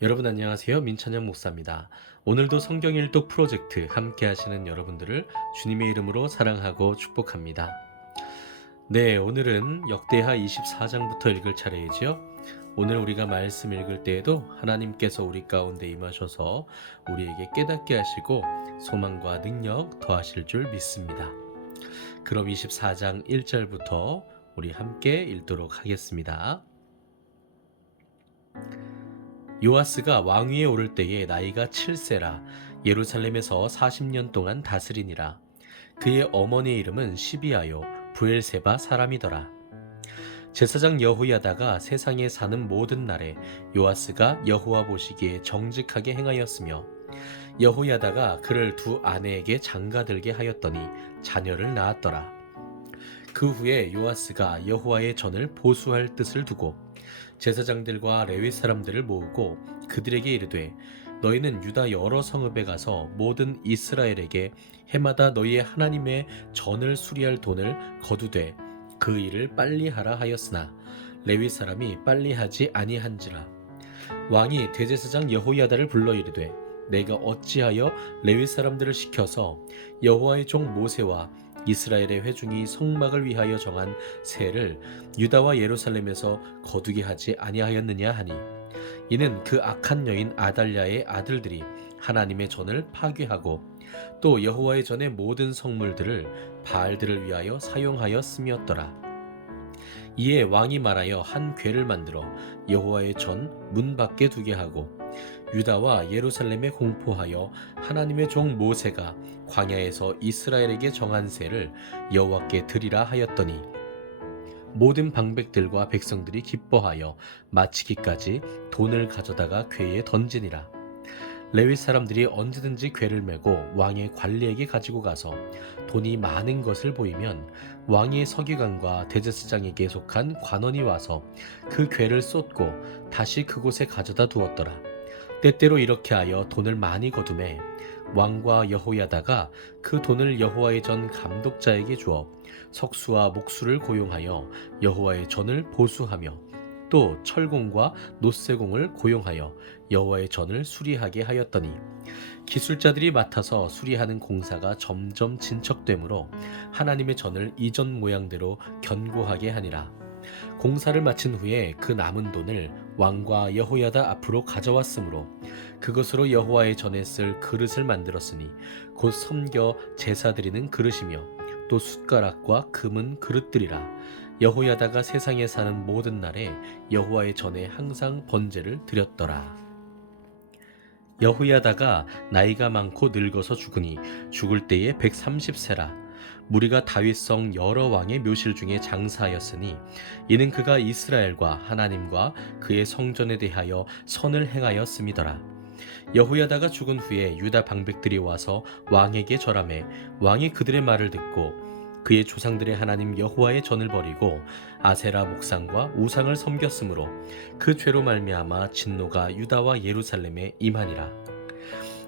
여러분 안녕하세요. 민찬영 목사입니다. 오늘도 성경 일독 프로젝트 함께 하시는 여러분들을 주님의 이름으로 사랑하고 축복합니다. 네, 오늘은 역대하 24장부터 읽을 차례이지요. 오늘 우리가 말씀 읽을 때에도 하나님께서 우리 가운데 임하셔서 우리에게 깨닫게 하시고 소망과 능력 더하실 줄 믿습니다. 그럼 24장 1절부터 우리 함께 읽도록 하겠습니다. 요아스가 왕위에 오를 때에 나이가 7세라 예루살렘에서 40년 동안 다스리니라. 그의 어머니의 이름은 시비아요 브엘세바 사람이더라. 제사장 여호야다가 세상에 사는 모든 날에 요아스가 여호와 보시기에 정직하게 행하였으며 여호야다가 그를 두 아내에게 장가들게 하였더니 자녀를 낳았더라. 그 후에 요아스가 여호와의 전을 보수할 뜻을 두고 제사장들과 레위 사람들을 모으고 그들에게 이르되 너희는 유다 여러 성읍에 가서 모든 이스라엘에게 해마다 너희의 하나님의 전을 수리할 돈을 거두되 그 일을 빨리 하라 하였으나 레위 사람이 빨리 하지 아니한지라. 왕이 대제사장 여호야다를 불러 이르되 내가 어찌하여 레위 사람들을 시켜서 여호와의 종 모세와 이스라엘의 회중이 성막을 위하여 정한 세를 유다와 예루살렘에서 거두게 하지 아니하였느냐 하니 이는 그 악한 여인 아달랴의 아들들이 하나님의 전을 파괴하고 또 여호와의 전의 모든 성물들을 바알들을 위하여 사용하였음이었더라. 이에 왕이 말하여 한 궤를 만들어 여호와의 전 문 밖에 두게 하고 유다와 예루살렘에 공포하여 하나님의 종 모세가 광야에서 이스라엘에게 정한 세를 여호와께 드리라 하였더니 모든 방백들과 백성들이 기뻐하여 마치기까지 돈을 가져다가 궤에 던지니라. 레위 사람들이 언제든지 궤를 메고 왕의 관리에게 가지고 가서 돈이 많은 것을 보이면 왕의 서기관과 대제사장에게 속한 관원이 와서 그 궤를 쏟고 다시 그곳에 가져다 두었더라. 때때로 이렇게 하여 돈을 많이 거두매 왕과 여호야다가 그 돈을 여호와의 전 감독자에게 주어 석수와 목수를 고용하여 여호와의 전을 보수하며 또 철공과 노쇠공을 고용하여 여호와의 전을 수리하게 하였더니 기술자들이 맡아서 수리하는 공사가 점점 진척되므로 하나님의 전을 이전 모양대로 견고하게 하니라. 공사를 마친 후에 그 남은 돈을 왕과 여호야다 앞으로 가져왔으므로 그것으로 여호와의 전에 쓸 그릇을 만들었으니 곧 섬겨 제사 드리는 그릇이며 또 숟가락과 금은 그릇들이라. 여호야다가 세상에 사는 모든 날에 여호와의 전에 항상 번제를 드렸더라. 여호야다가 나이가 많고 늙어서 죽으니 죽을 때에 130세라. 무리가 다윗성 여러 왕의 묘실 중에 장사하였으니 이는 그가 이스라엘과 하나님과 그의 성전에 대하여 선을 행하였음이더라. 여호야다가 죽은 후에 유다 방백들이 와서 왕에게 절하매 왕이 그들의 말을 듣고 그의 조상들의 하나님 여호와의 전을 버리고 아세라 목상과 우상을 섬겼으므로 그 죄로 말미암아 진노가 유다와 예루살렘에 임하니라.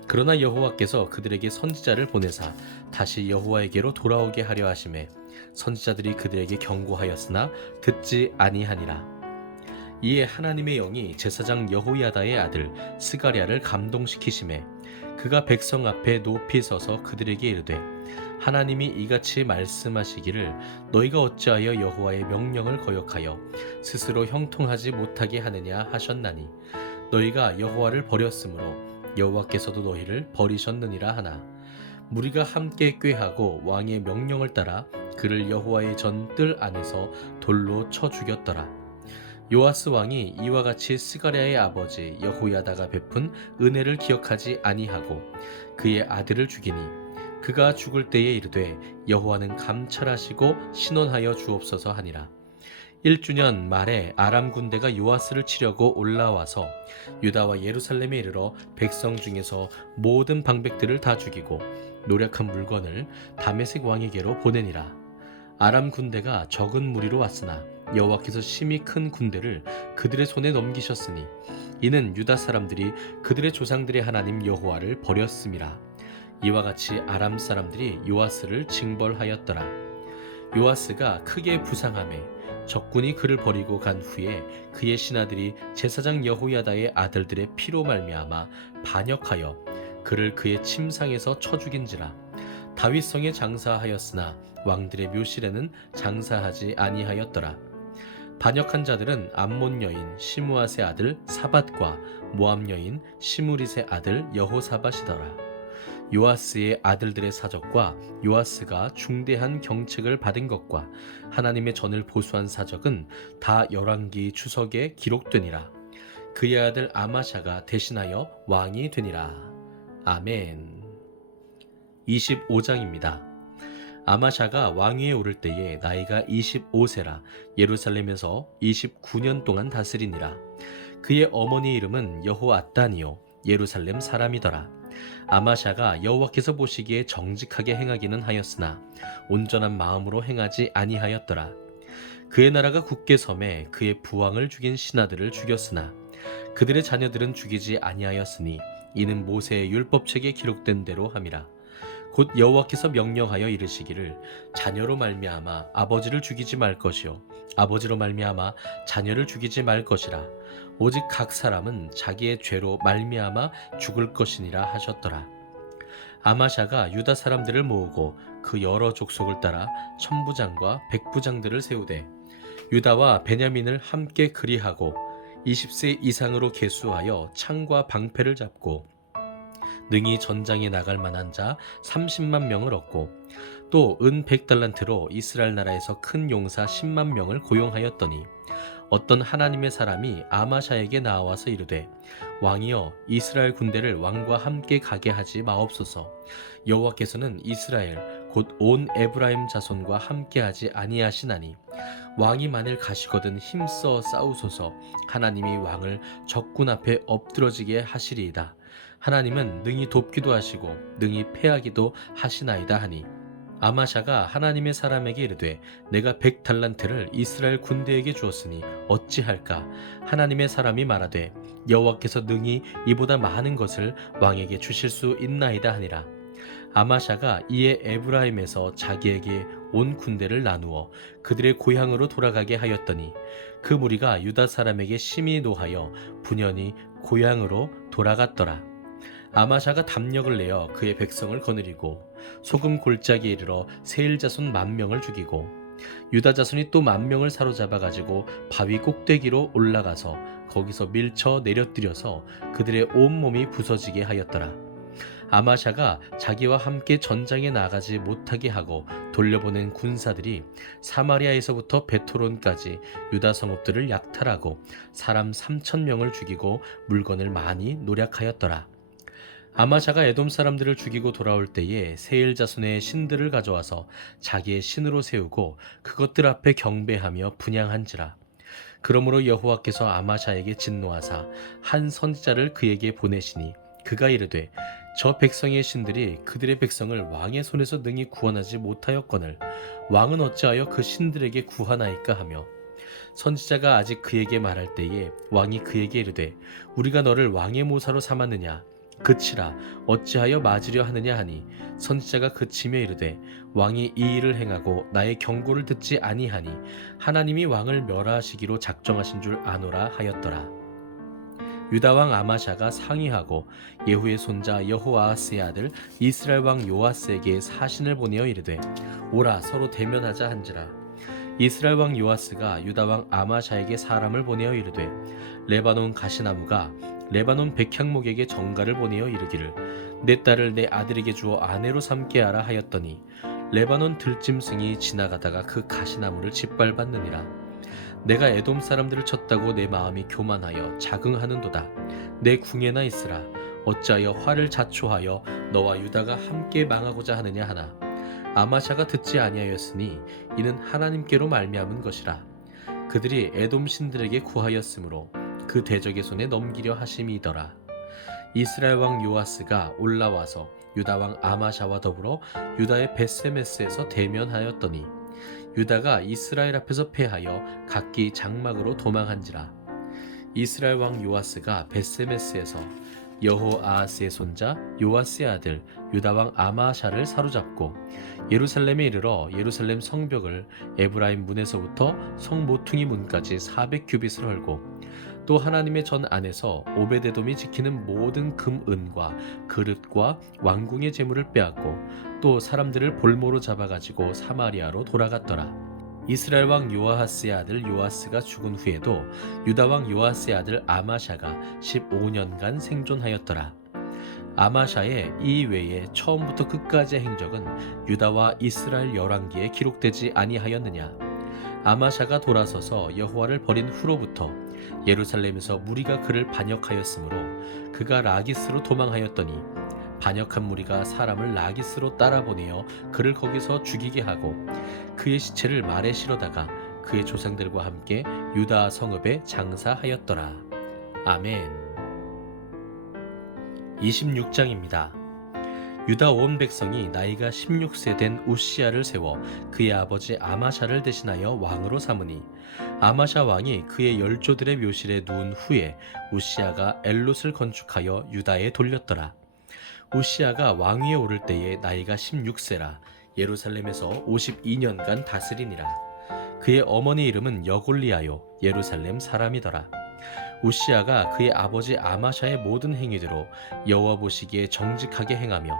그러나 여호와께서 그들에게 선지자를 보내사 다시 여호와에게로 돌아오게 하려 하심에 선지자들이 그들에게 경고하였으나 듣지 아니하니라. 이에 하나님의 영이 제사장 여호야다의 아들 스가랴를 감동시키심에 그가 백성 앞에 높이 서서 그들에게 이르되 하나님이 이같이 말씀하시기를 너희가 어찌하여 여호와의 명령을 거역하여 스스로 형통하지 못하게 하느냐 하셨나니 너희가 여호와를 버렸으므로 여호와께서도 너희를 버리셨느니라 하나 무리가 함께 꾀하고 왕의 명령을 따라 그를 여호와의 전 뜰 안에서 돌로 쳐 죽였더라. 요아스 왕이 이와 같이 스가랴의 아버지 여호야다가 베푼 은혜를 기억하지 아니하고 그의 아들을 죽이니 그가 죽을 때에 이르되 여호와는 감찰하시고 신원하여 주옵소서 하니라. 1주년 말에 아람 군대가 요아스를 치려고 올라와서 유다와 예루살렘에 이르러 백성 중에서 모든 방백들을 다 죽이고 노력한 물건을 다메섹 왕에게로 보내니라. 아람 군대가 적은 무리로 왔으나 여호와께서 심히 큰 군대를 그들의 손에 넘기셨으니 이는 유다 사람들이 그들의 조상들의 하나님 여호와를 버렸음이라. 이와 같이 아람 사람들이 요아스를 징벌하였더라. 요아스가 크게 부상하매 적군이 그를 버리고 간 후에 그의 신하들이 제사장 여호야다의 아들들의 피로 말미암아 반역하여 그를 그의 침상에서 쳐 죽인지라. 다윗성에 장사하였으나 왕들의 묘실에는 장사하지 아니하였더라. 반역한 자들은 암몬 여인 시므앗의 아들 사밧과 모압 여인 시므릿의 아들 여호사밧이더라. 요아스의 아들들의 사적과 요아스가 중대한 경책을 받은 것과 하나님의 전을 보수한 사적은 다 열왕기 주석에 기록되니라. 그의 아들 아마샤가 대신하여 왕이 되니라. 아멘. 25장입니다. 아마샤가 왕위에 오를 때에 나이가 25세라 예루살렘에서 29년 동안 다스리니라. 그의 어머니 이름은 여호앗단이요 예루살렘 사람이더라. 아마샤가 여호와께서 보시기에 정직하게 행하기는 하였으나 온전한 마음으로 행하지 아니하였더라. 그의 나라가 굳게 섬에 그의 부왕을 죽인 신하들을 죽였으나 그들의 자녀들은 죽이지 아니하였으니 이는 모세의 율법책에 기록된 대로 함이라. 곧 여호와께서 명령하여 이르시기를 자녀로 말미암아 아버지를 죽이지 말 것이요 아버지로 말미암아 자녀를 죽이지 말 것이라. 오직 각 사람은 자기의 죄로 말미암아 죽을 것이니라 하셨더라. 아마샤가 유다 사람들을 모으고 그 여러 족속을 따라 천부장과 백부장들을 세우되 유다와 베냐민을 함께 그리하고 20세 이상으로 계수하여 창과 방패를 잡고 능히 전장에 나갈 만한 자 30만 명을 얻고 또 은 100달란트로 이스라엘 나라에서 큰 용사 10만 명을 고용하였더니 어떤 하나님의 사람이 아마샤에게 나와서 이르되 왕이여 이스라엘 군대를 왕과 함께 가게 하지 마옵소서. 여호와께서는 이스라엘 곧 온 에브라임 자손과 함께 하지 아니하시나니 왕이 만일 가시거든 힘써 싸우소서. 하나님이 왕을 적군 앞에 엎드러지게 하시리이다. 하나님은 능히 돕기도 하시고 능히 패하기도 하시나이다 하니 아마샤가 하나님의 사람에게 이르되 내가 100달란트를 이스라엘 군대에게 주었으니 어찌할까? 하나님의 사람이 말하되 여호와께서 능히 이보다 많은 것을 왕에게 주실 수 있나이다 하니라. 아마샤가 이에 에브라임에서 자기에게 온 군대를 나누어 그들의 고향으로 돌아가게 하였더니 그 무리가 유다 사람에게 심히 노하여 분연히 고향으로 돌아갔더라. 아마샤가 담력을 내어 그의 백성을 거느리고 소금 골짜기에 이르러 세일 자손 10,000명을 죽이고 유다 자손이 또 10,000명을 사로잡아 가지고 바위 꼭대기로 올라가서 거기서 밀쳐 내려뜨려서 그들의 온몸이 부서지게 하였더라. 아마샤가 자기와 함께 전장에 나가지 못하게 하고 돌려보낸 군사들이 사마리아에서부터 베토론까지 유다 성읍들을 약탈하고 사람 3,000명을 죽이고 물건을 많이 노략하였더라. 아마샤가 에돔 사람들을 죽이고 돌아올 때에 세일 자손의 신들을 가져와서 자기의 신으로 세우고 그것들 앞에 경배하며 분향한지라. 그러므로 여호와께서 아마샤에게 진노하사 한 선지자를 그에게 보내시니 그가 이르되 저 백성의 신들이 그들의 백성을 왕의 손에서 능히 구원하지 못하였거늘 왕은 어찌하여 그 신들에게 구하나이까 하며 선지자가 아직 그에게 말할 때에 왕이 그에게 이르되 우리가 너를 왕의 모사로 삼았느냐 그치라 어찌하여 맞으려 하느냐 하니 선지자가 그치며 이르되 왕이 이 일을 행하고 나의 경고를 듣지 아니하니 하나님이 왕을 멸하시기로 작정하신 줄 아노라 하였더라. 유다 왕 아마샤가 상의하고 예후의 손자 여호아하스의 아들 이스라엘 왕 요아스에게 사신을 보내어 이르되 오라 서로 대면하자 한지라. 이스라엘 왕 요아스가 유다 왕 아마샤에게 사람을 보내어 이르되 레바논 가시나무가 레바논 백향목에게 정가를 보내어 이르기를 내 딸을 내 아들에게 주어 아내로 삼게 하라 하였더니 레바논 들짐승이 지나가다가 그 가시나무를 짓밟았느니라. 내가 에돔 사람들을 쳤다고 내 마음이 교만하여 자긍하는도다. 내 궁에나 있으라. 어찌하여 화를 자초하여 너와 유다가 함께 망하고자 하느냐 하나 아마샤가 듣지 아니하였으니 이는 하나님께로 말미암은 것이라. 그들이 에돔 신들에게 구하였으므로 그 대적의 손에 넘기려 하심이더라. 이스라엘 왕 요아스가 올라와서 유다 왕 아마샤와 더불어 유다의 벳세메스에서 대면하였더니 유다가 이스라엘 앞에서 패하여 각기 장막으로 도망한지라. 이스라엘 왕 요아스가 벳세메스에서 여호아하스의 손자 요아스의 아들 유다왕 아마샤를 사로잡고 예루살렘에 이르러 예루살렘 성벽을 에브라임 문에서부터 성 모퉁이 문까지 400규빗을 헐고 또 하나님의 전 안에서 오베데돔이 지키는 모든 금 은과 그릇과 왕궁의 재물을 빼앗고 또 사람들을 볼모로 잡아가지고 사마리아로 돌아갔더라. 이스라엘 왕 요아하스의 아들 요아스가 죽은 후에도 유다 왕 요아스의 아들 아마샤가 15년간 생존하였더라. 아마샤의 이 외에 처음부터 끝까지의 행적은 유다와 이스라엘 열왕기에 기록되지 아니하였느냐. 아마샤가 돌아서서 여호와를 버린 후로부터 예루살렘에서 무리가 그를 반역하였으므로 그가 라기스로 도망하였더니 반역한 무리가 사람을 라기스로 따라보내어 그를 거기서 죽이게 하고 그의 시체를 말에 실어다가 그의 조상들과 함께 유다 성읍에 장사하였더라. 아멘. 26장입니다. 유다 온 백성이 나이가 16세 된 우시야를 세워 그의 아버지 아마샤를 대신하여 왕으로 삼으니 아마샤 왕이 그의 열조들의 묘실에 누운 후에 우시야가 엘롯을 건축하여 유다에 돌렸더라. 우시야가 왕위에 오를 때에 나이가 16세라 예루살렘에서 52년간 다스리니라. 그의 어머니 이름은 여골리아요 예루살렘 사람이더라. 우시야가 그의 아버지 아마샤의 모든 행위대로 여호와 보시기에 정직하게 행하며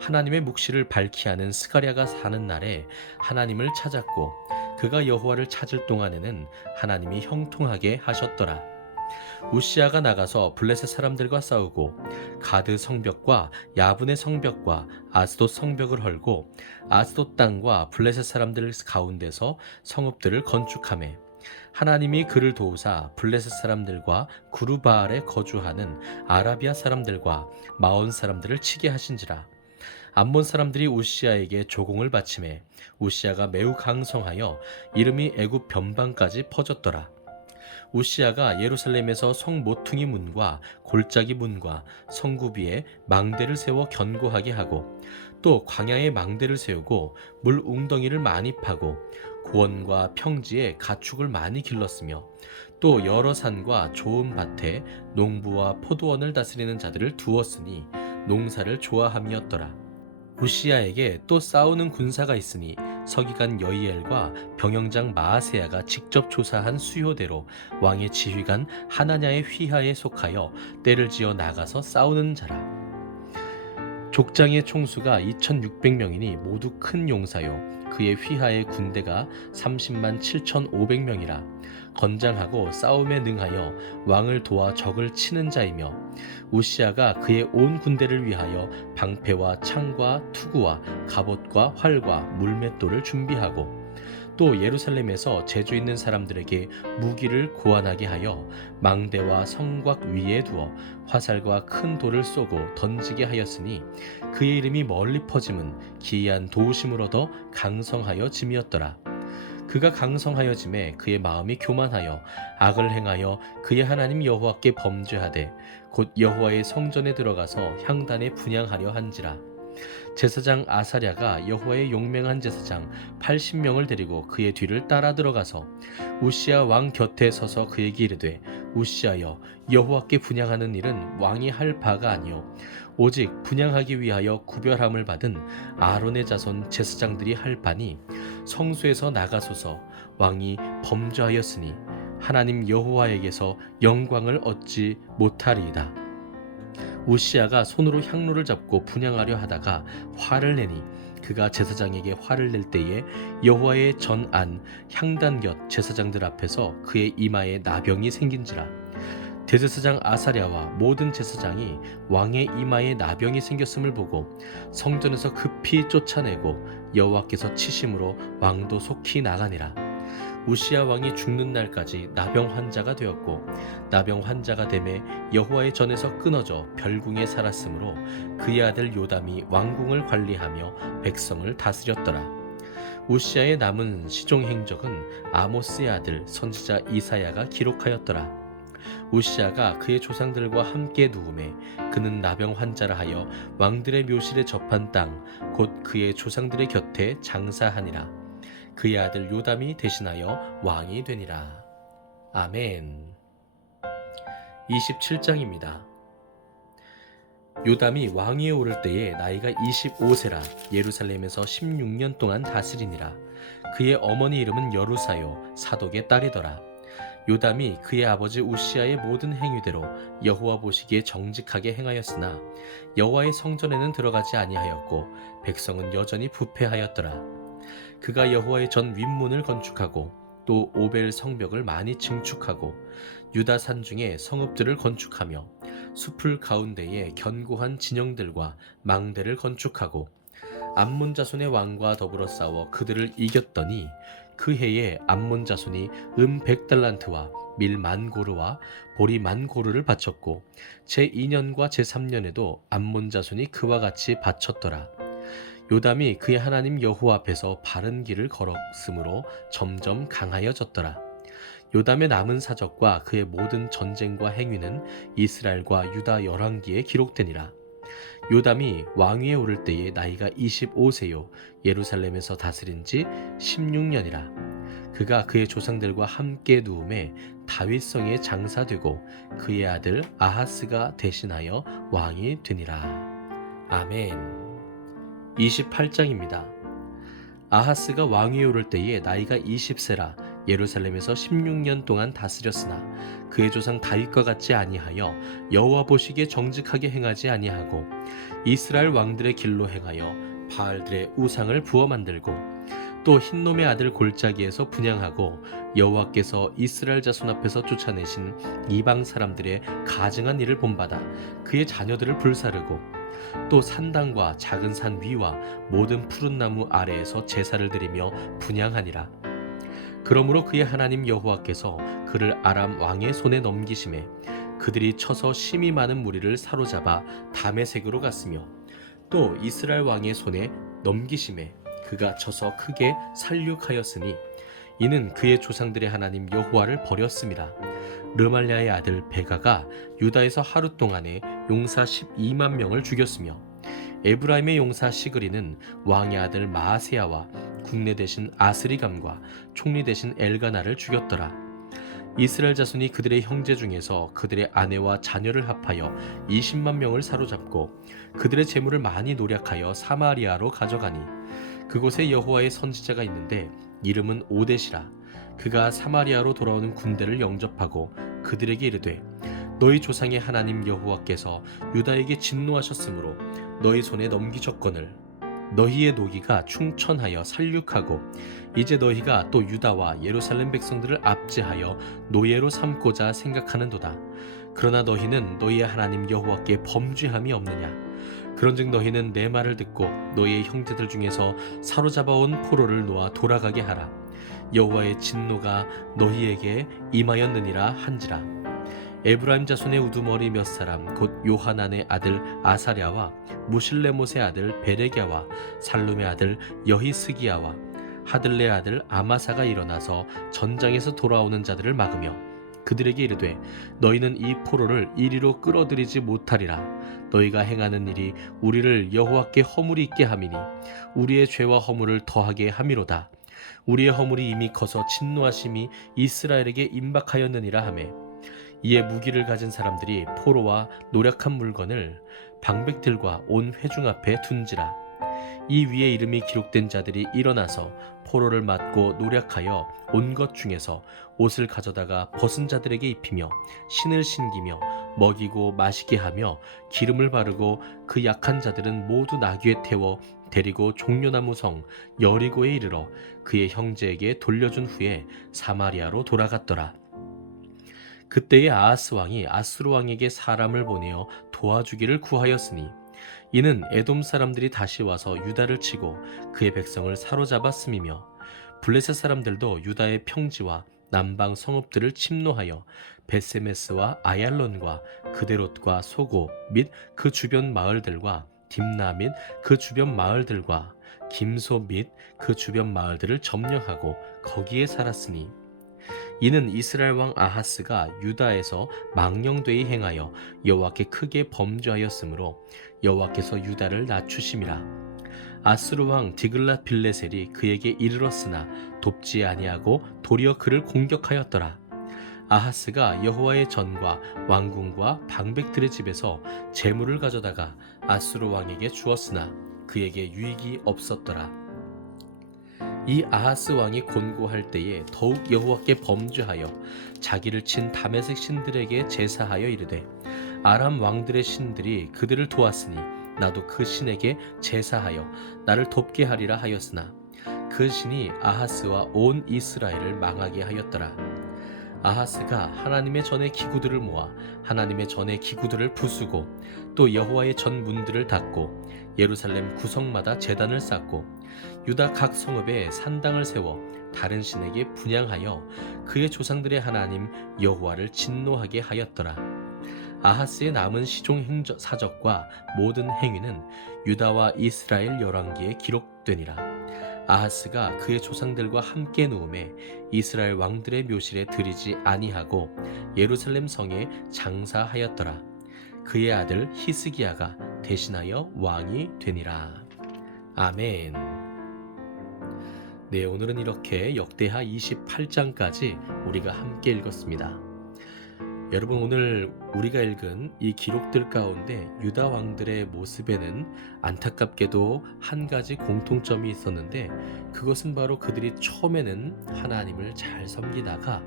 하나님의 묵시를 밝히 하는 스가랴가 사는 날에 하나님을 찾았고 그가 여호와를 찾을 동안에는 하나님이 형통하게 하셨더라. 우시야가 나가서 블레셋 사람들과 싸우고 가드 성벽과 야분의 성벽과 아스돗 성벽을 헐고 아스돗 땅과 블레셋 사람들 가운데서 성읍들을 건축하매 하나님이 그를 도우사 블레셋 사람들과 구르바알에 거주하는 아라비아 사람들과 마온 사람들을 치게 하신지라. 암몬 사람들이 우시야에게 조공을 바치매 우시야가 매우 강성하여 이름이 애굽 변방까지 퍼졌더라. 우시야가 예루살렘에서 성 모퉁이 문과 골짜기 문과 성구비에 망대를 세워 견고하게 하고 또 광야에 망대를 세우고 물 웅덩이를 많이 파고 고원과 평지에 가축을 많이 길렀으며 또 여러 산과 좋은 밭에 농부와 포도원을 다스리는 자들을 두었으니 농사를 좋아함이었더라. 우시야에게 또 싸우는 군사가 있으니 서기관 여이엘과 병영장 마아세야가 직접 조사한 수요대로 왕의 지휘관 하나냐의 휘하에 속하여 때를 지어 나가서 싸우는 자라. 족장의 총수가 2600명이니 모두 큰 용사요 그의 휘하의 군대가 30만 7500명이라 건장하고 싸움에 능하여 왕을 도와 적을 치는 자이며 우시야가 그의 온 군대를 위하여 방패와 창과 투구와 갑옷과 활과 물맷돌을 준비하고 또 예루살렘에서 재주 있는 사람들에게 무기를 고안하게 하여 망대와 성곽 위에 두어 화살과 큰 돌을 쏘고 던지게 하였으니 그의 이름이 멀리 퍼짐은 기이한 도우심을 얻어 강성하여 짐이었더라. 그가 강성하여 짐에 그의 마음이 교만하여 악을 행하여 그의 하나님 여호와께 범죄하되 곧 여호와의 성전에 들어가서 향단에 분향하려 한지라. 제사장 아사랴가 여호와의 용맹한 제사장 80명을 데리고 그의 뒤를 따라 들어가서 우시야 왕 곁에 서서 그에게 이르되 우시야여 여호와께 분향하는 일은 왕이 할 바가 아니요 오직 분향하기 위하여 구별함을 받은 아론의 자손 제사장들이 할 바니 성소에서 나가소서. 왕이 범죄하였으니 하나님 여호와에게서 영광을 얻지 못하리이다. 우시야가 손으로 향로를 잡고 분향하려 하다가 화를 내니 그가 제사장에게 화를 낼 때에 여호와의 전안 향단 곁 제사장들 앞에서 그의 이마에 나병이 생긴지라. 대제사장 아사랴와 모든 제사장이 왕의 이마에 나병이 생겼음을 보고 성전에서 급히 쫓아내고 여호와께서 치심으로 왕도 속히 나가니라. 우시야 왕이 죽는 날까지 나병 환자가 되었고 나병 환자가 되매 여호와의 전에서 끊어져 별궁에 살았으므로 그의 아들 요담이 왕궁을 관리하며 백성을 다스렸더라. 우시야의 남은 시종 행적은 아모스의 아들 선지자 이사야가 기록하였더라. 우시야가 그의 조상들과 함께 누움에 그는 나병 환자라 하여 왕들의 묘실에 접한 땅 곧 그의 조상들의 곁에 장사하니라. 그의 아들 요담이 대신하여 왕이 되니라. 아멘. 27장입니다. 요담이 왕위에 오를 때에 나이가 25세라 예루살렘에서 16년 동안 다스리니라. 그의 어머니 이름은 여루사요 사독의 딸이더라. 요담이 그의 아버지 우시아의 모든 행위대로 여호와 보시기에 정직하게 행하였으나 여호와의 성전에는 들어가지 아니하였고 백성은 여전히 부패하였더라. 그가 여호와의 전 윗문을 건축하고 또 오벨 성벽을 많이 증축하고 유다 산중에 성읍들을 건축하며 숲을 가운데에 견고한 진영들과 망대를 건축하고 암몬 자손의 왕과 더불어 싸워 그들을 이겼더니 그 해에 암몬 자손이 100달란트와 밀 10,000고르와 보리 10,000고르를 바쳤고 제2년과 제3년에도 암몬 자손이 그와 같이 바쳤더라. 요담이 그의 하나님 여호와 앞에서 바른 길을 걸었으므로 점점 강하여졌더라. 요담의 남은 사적과 그의 모든 전쟁과 행위는 이스라엘과 유다 열왕기에 기록되니라. 요담이 왕위에 오를 때에 나이가 25세요 예루살렘에서 다스린 지 16년이라. 그가 그의 조상들과 함께 누움에 다윗성에 장사되고 그의 아들 아하스가 대신하여 왕이 되니라. 아멘. 28장입니다. 아하스가 왕위에 오를 때에 나이가 20세라 예루살렘에서 16년 동안 다스렸으나 그의 조상 다윗과 같지 아니하여 여호와 보시기에 정직하게 행하지 아니하고 이스라엘 왕들의 길로 행하여 바알들의 우상을 부어 만들고 또 흰놈의 아들 골짜기에서 분향하고 여호와께서 이스라엘 자손 앞에서 쫓아내신 이방 사람들의 가증한 일을 본받아 그의 자녀들을 불사르고 또 산당과 작은 산 위와 모든 푸른 나무 아래에서 제사를 드리며 분향하니라. 그러므로 그의 하나님 여호와께서 그를 아람 왕의 손에 넘기심에 그들이 쳐서 심히 많은 무리를 사로잡아 다메섹으로 갔으며 또 이스라엘 왕의 손에 넘기심에 그가 쳐서 크게 살육하였으니 이는 그의 조상들의 하나님 여호와를 버렸음이라. 르말랴의 아들 베가가 유다에서 하루 동안에 용사 12만 명을 죽였으며 에브라임의 용사 시그리는 왕의 아들 마아세야와 국내 대신 아스리감과 총리 대신 엘가나를 죽였더라. 이스라엘 자손이 그들의 형제 중에서 그들의 아내와 자녀를 합하여 20만 명을 사로잡고 그들의 재물을 많이 노략하여 사마리아로 가져가니 그곳에 여호와의 선지자가 있는데 이름은 오뎃이라. 그가 사마리아로 돌아오는 군대를 영접하고 그들에게 이르되 너희 조상의 하나님 여호와께서 유다에게 진노하셨으므로 너희 손에 넘기셨거늘 너희의 노기가 충천하여 살육하고 이제 너희가 또 유다와 예루살렘 백성들을 압제하여 노예로 삼고자 생각하는도다. 그러나 너희는 너희의 하나님 여호와께 범죄함이 없느냐? 그런즉 너희는 내 말을 듣고 너희의 형제들 중에서 사로잡아온 포로를 놓아 돌아가게 하라. 여호와의 진노가 너희에게 임하였느니라 한지라. 에브라임 자손의 우두머리 몇 사람 곧 요하난의 아들 아사랴와 무실레못의 아들 베레갸와 살룸의 아들 여히스기야와 하들레의 아들 아마사가 일어나서 전장에서 돌아오는 자들을 막으며 그들에게 이르되 너희는 이 포로를 이리로 끌어들이지 못하리라. 너희가 행하는 일이 우리를 여호와께 허물이 있게 함이니 우리의 죄와 허물을 더하게 함이로다. 우리의 허물이 이미 커서 진노하심이 이스라엘에게 임박하였느니라 하매 이에 무기를 가진 사람들이 포로와 노략한 물건을 방백들과 온 회중 앞에 둔지라. 이 위에 이름이 기록된 자들이 일어나서 포로를 맞고 노략하여 온 것 중에서 옷을 가져다가 벗은 자들에게 입히며 신을 신기며 먹이고 마시게 하며 기름을 바르고 그 약한 자들은 모두 나귀에 태워 데리고 종려나무 성 여리고에 이르러 그의 형제에게 돌려준 후에 사마리아로 돌아갔더라. 그때의 아하스 왕이 아수르 왕에게 사람을 보내어 도와주기를 구하였으니 이는 에돔 사람들이 다시 와서 유다를 치고 그의 백성을 사로잡았음이며 블레셋 사람들도 유다의 평지와 남방 성읍들을 침노하여 베세메스와 아얄론과 그데롯과 소고 및 그 주변 마을들과 딥나 및 그 주변 마을들과 김소 및 그 주변 마을들을 점령하고 거기에 살았으니 이는 이스라엘 왕 아하스가 유다에서 망령되이 행하여 여호와께 크게 범죄하였으므로 여호와께서 유다를 낮추심이라. 아수르 왕 디글랏 빌레셀이 그에게 이르렀으나 돕지 아니하고 도리어 그를 공격하였더라. 아하스가 여호와의 전과 왕궁과 방백들의 집에서 재물을 가져다가 아수르 왕에게 주었으나 그에게 유익이 없었더라. 이 아하스 왕이 곤고할 때에 더욱 여호와께 범죄하여 자기를 친 다메섹 신들에게 제사하여 이르되 아람 왕들의 신들이 그들을 도왔으니 나도 그 신에게 제사하여 나를 돕게 하리라 하였으나 그 신이 아하스와 온 이스라엘을 망하게 하였더라. 아하스가 하나님의 전의 기구들을 모아 하나님의 전의 기구들을 부수고 또 여호와의 전 문들을 닫고 예루살렘 구성마다 제단을 쌓고 유다 각 성읍에 산당을 세워 다른 신에게 분향하여 그의 조상들의 하나님 여호와를 진노하게 하였더라. 아하스의 남은 시종 사적과 모든 행위는 유다와 이스라엘 열왕기에 기록되니라. 아하스가 그의 조상들과 함께 누움에 이스라엘 왕들의 묘실에 들이지 아니하고 예루살렘 성에 장사하였더라. 그의 아들 히스기야가 대신하여 왕이 되니라. 아멘. 네, 오늘은 이렇게 역대하 28장까지 우리가 함께 읽었습니다. 여러분, 오늘 우리가 읽은 이 기록들 가운데 유다 왕들의 모습에는 안타깝게도 한 가지 공통점이 있었는데 그것은 바로 그들이 처음에는 하나님을 잘 섬기다가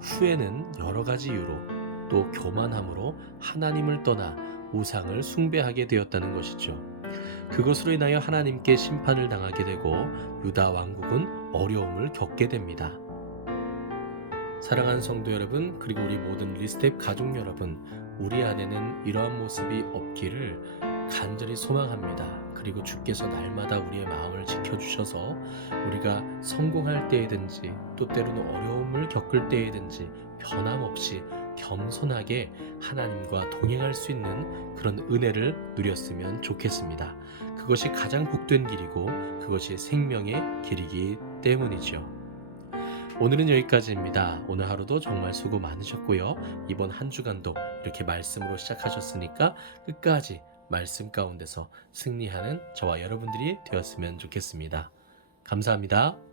후에는 여러 가지 이유로 또 교만함으로 하나님을 떠나 우상을 숭배하게 되었다는 것이죠. 그것으로 인하여 하나님께 심판을 당하게 되고 유다 왕국은 어려움을 겪게 됩니다. 사랑하는 성도 여러분, 그리고 우리 모든 리스텝 가족 여러분, 우리 안에는 이러한 모습이 없기를 간절히 소망합니다. 그리고 주께서 날마다 우리의 마음을 지켜주셔서 우리가 성공할 때에든지 또 때로는 어려움을 겪을 때에든지 변함없이 겸손하게 하나님과 동행할 수 있는 그런 은혜를 누렸으면 좋겠습니다. 그것이 가장 복된 길이고 그것이 생명의 길이기 때문이죠. 오늘은 여기까지입니다. 오늘 하루도 정말 수고 많으셨고요. 이번 한 주간도 이렇게 말씀으로 시작하셨으니까 끝까지 말씀 가운데서 승리하는 저와 여러분들이 되었으면 좋겠습니다. 감사합니다.